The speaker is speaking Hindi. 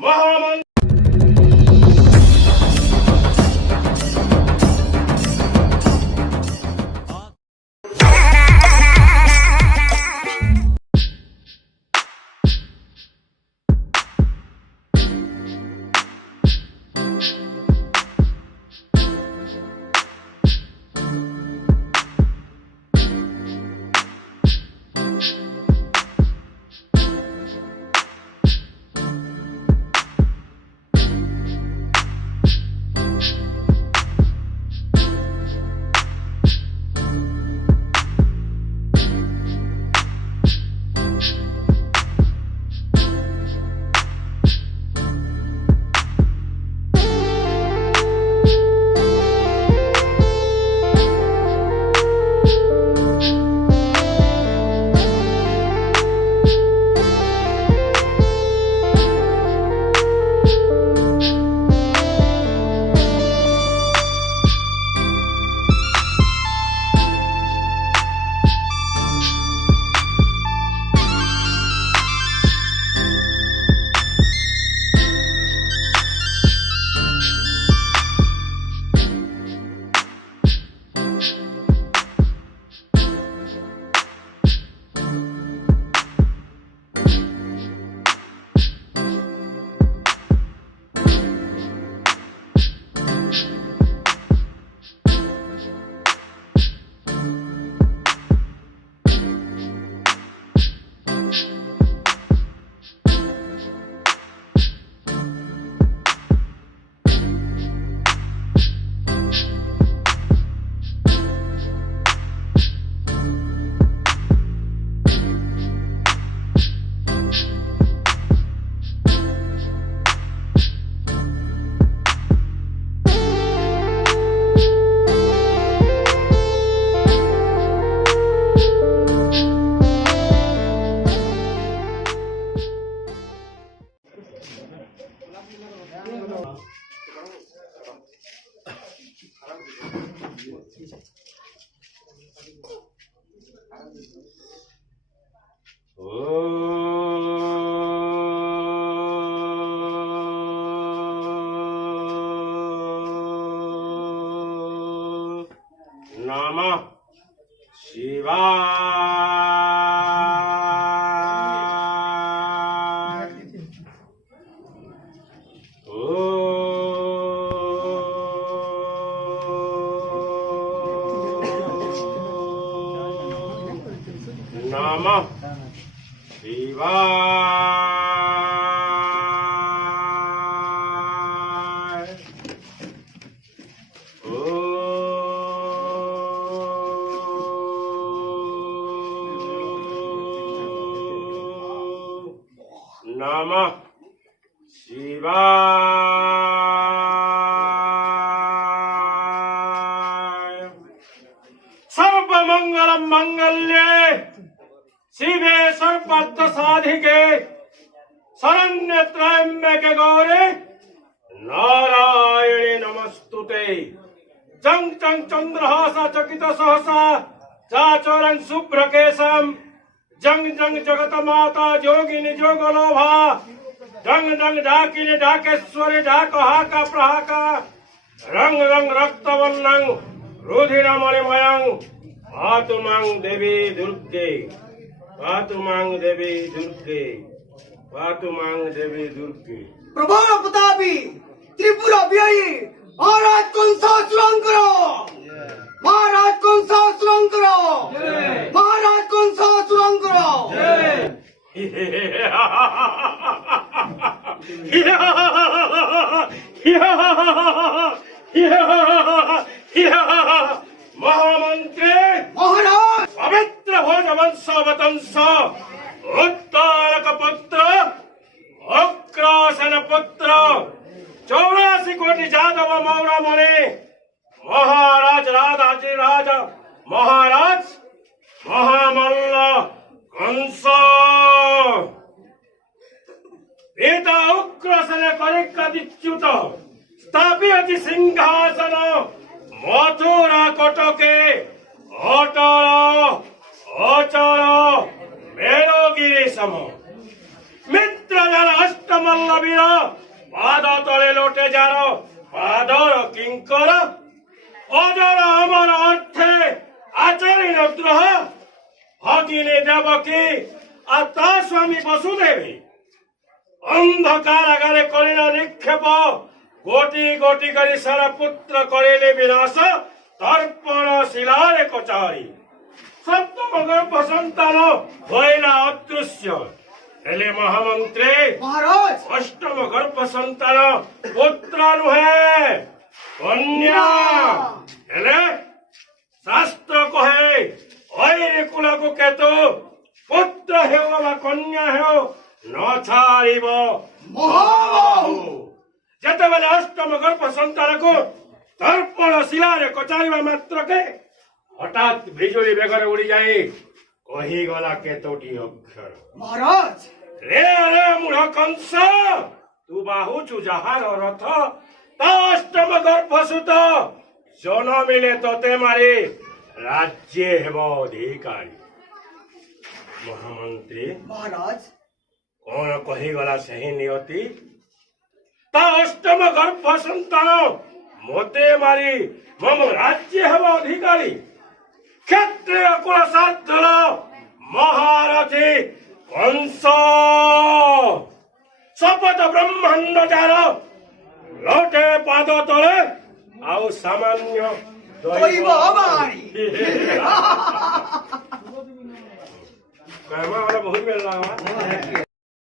महामंत्री नमः शिवाय। नमः शिवाय। नमः शिवाय। सर्वमंगलम मंगल्ये शिवे सर्वार्थ साधिके शरण्य त्र्यंबके गौरी नारायणे नमस्तुते। जंग जंग चंद्रहासा चकित सहसा चाचरं शुभ्रकेशम जंग जंग जगत माता जोगिनी जोगलोभा जंग जंग ढाकिनी ढाकेश्वरी ढाक हाका प्रहाका रंग रंग रक्तवर्णं रुधिरमणिमयं पातु मां देवी दुर्गे पातु मां देवी दुर्गे पातु मां देवी दुर्गे। प्रबल प्रतापी त्रिपुरा व्ययी महाराज कंसासुरं करो महाराज कंसासुरं करो महाराज कंसासुरं करो। महामंत्री महाराज पवित्र भोज वंश उत्तारक पुत्र अक्रासन पुत्र 84 कोटि जादव मौरा मुनि महाराज राधाजी राजा महाराज महामल्ल कंस पिता उग्रसन करिक्कदिच्युत स्थापयति सिंहासन মথুরা কটকে অটল অচল মেরগিরি সম মিত্র যার অষ্টমল্লবীর পাদ তলে লোটে যার পাদর কিঙ্কর অজর অমর অর্থে আচরিণ দ্রোহ ভগিনী দেবকী আর তার স্বামী বসুদেবী অন্ধকারাগারে করিল নিক্ষেপ কোটি কোটি করে সারা পুত্র করিলে বিনাশ তর্পণ শিলারে কচারি সপ্তম গর্ভ সন্তান হইলা অদৃশ্য হেলে মহামন্ত্রী মহারাজ অষ্টম গর্ভ সন্তান পুত্র নুহে কন্যা হেলে শাস্ত্র কহে ঐ কুলକୁ কেতু পুত্র হেউ বা কন্যা হেউ ন ছাড়িব মহাবাহু যেତେବେଳେ ଅଷ୍ଟମ ଗର୍ଭ ସନ୍ତାନକୁ ତର୍ପଣ ଶିଳାରେ କଚାରିବା ମାତ୍ରକେ ହଠାତ୍ ବିଜୁଳି ବେଗରେ ଉଡ଼ିଯାଇ କହିଗଲା କେତୋଟି ଅକ୍ଷର মহারাজ ରେ ରେ ମୂଢ କଂସ ତୁ ବାହୁଛୁ ଯାହାର ରଥ ତା ଅଷ୍ଟମ ଗର୍ଭସୂତ ଜନମିଲେ ତତେ ମାରି ରାଜ୍ୟ ହେବ ଅଧିକାରୀ ମହାମନ୍ତ୍ରୀ মহারাজ କଣ କହିଗଲା ସେହି ନିୟତି ତା ଅଷ୍ଟମ ଗର୍ଭ ସନ୍ତାନ ମୋତେ ମାରି ମମ ରାଜ୍ୟ ହେବ ଅଧିକାରୀ କ୍ଷତ୍ରିୟ କୁଳ ସାଧୁର ମହାରଥୀ କଂସ ଶପଥ ବ୍ରହ୍ମାଣ୍ଡ ଯାର ଲୋଟେ ପାଦ ତଳେ ଆଉ ସାମାନ୍ୟ দৈব বাড়ি କହିବା ବହୁତ ମିଳିଲା